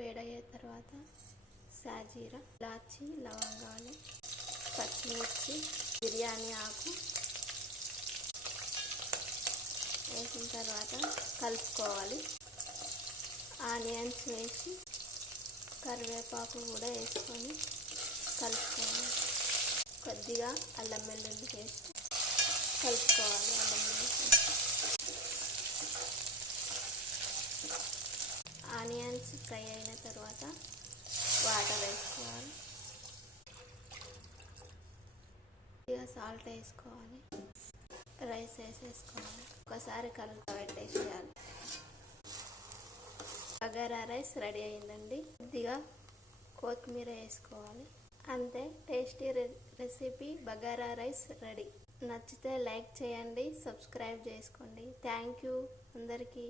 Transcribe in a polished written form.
వేడయ్యే తర్వాత సాజీరా, ఇలాచి, లవంగాలు, పచ్చిమిర్చి, బిర్యానీ ఆకు వేసిన తర్వాత కలుపుకోవాలి. ఆనియన్స్ వేసి కరివేపాకు కూడా వేసుకొని కలుపుకోవాలి. కొద్దిగా అల్లం వెల్లుల్లి పేస్ట్ కలుపుకోవాలి. ఆనియన్స్ ఫ్రై అయిన తర్వాత వాటర్ వేసుకోవాలి. కొద్దిగా సాల్ట్ వేసుకోవాలి. రైస్ వేసేసుకోవాలి. ఒకసారి పెట్టేసేయాలి. బగారా రైస్ రెడీ అయిందండి. కొద్దిగా కొత్తిమీర వేసుకోవాలి. అంతే, tasty recipe bagara rice ready. నచ్చితే లైక్ చేయండి, సబ్స్క్రైబ్ చేసుకోండి. థ్యాంక్ యూ అందరికీ.